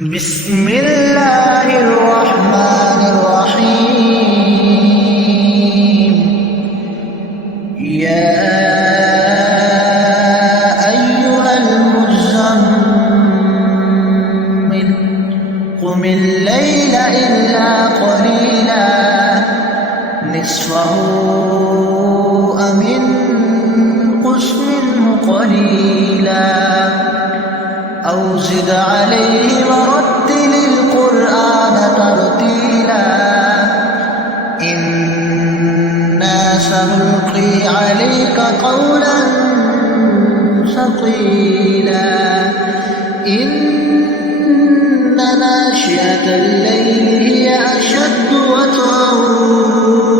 بسم الله الرحمن الرحيم. يا أيها المزمل قم الليل إلا قليلا نصفه أو انقص منه قليلا أو زد عليه ورتل القرآن ترتيلا إنا سنلقي عليك قولا ثقيلا إن ناشئة الليل هي أشد وطئا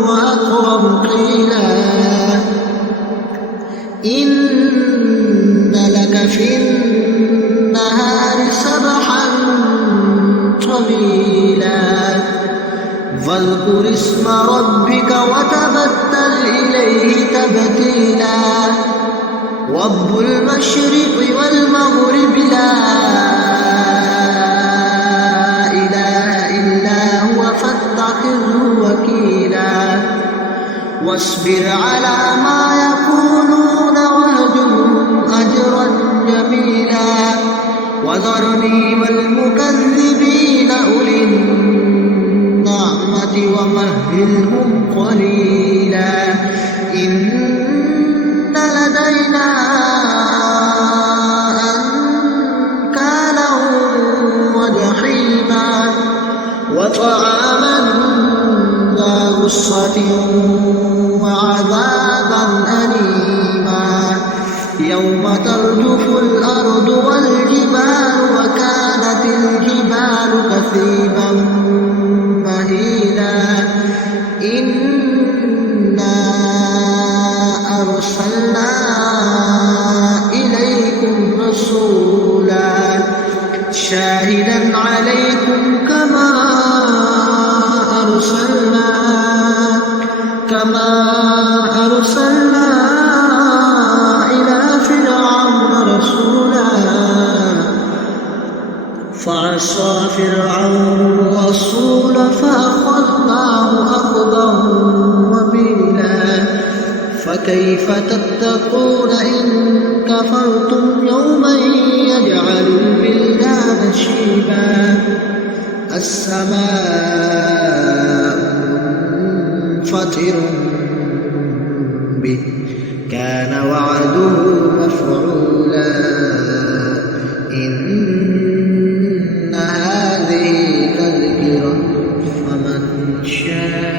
وأقوم قيلا إن لك في النهار سبحا طويلا واذكر اسم ربك وتبتل إليه تبتيلا رب المشرق والمغرب لا إله إلا هو فاتخذه وكيلا واصبر على ما يقولون واهجرهم أجرا جميلا وذرني والمكذبين أولي النعمة ومهلهم قليلا إن لدينا أنكالا وجحيما وطعاما ذا غصة وعذابا أليما يوم ترجف الأرض والجبال وكانت الجبال كثيبا مهيلا إنا أرسلنا إليكم رسولا شاهدا عليكم كما أرسلنا إلى فرعون رسولا فعصى فرعون الرسول فأخذناه أخذا وبيلا فكيف تتقون إن كفرتم يوما يجعل الولدان شيبا السماء منفطر به كان وعده مفعولا إن هذه تذكرة فمن شاء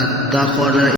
اتخذ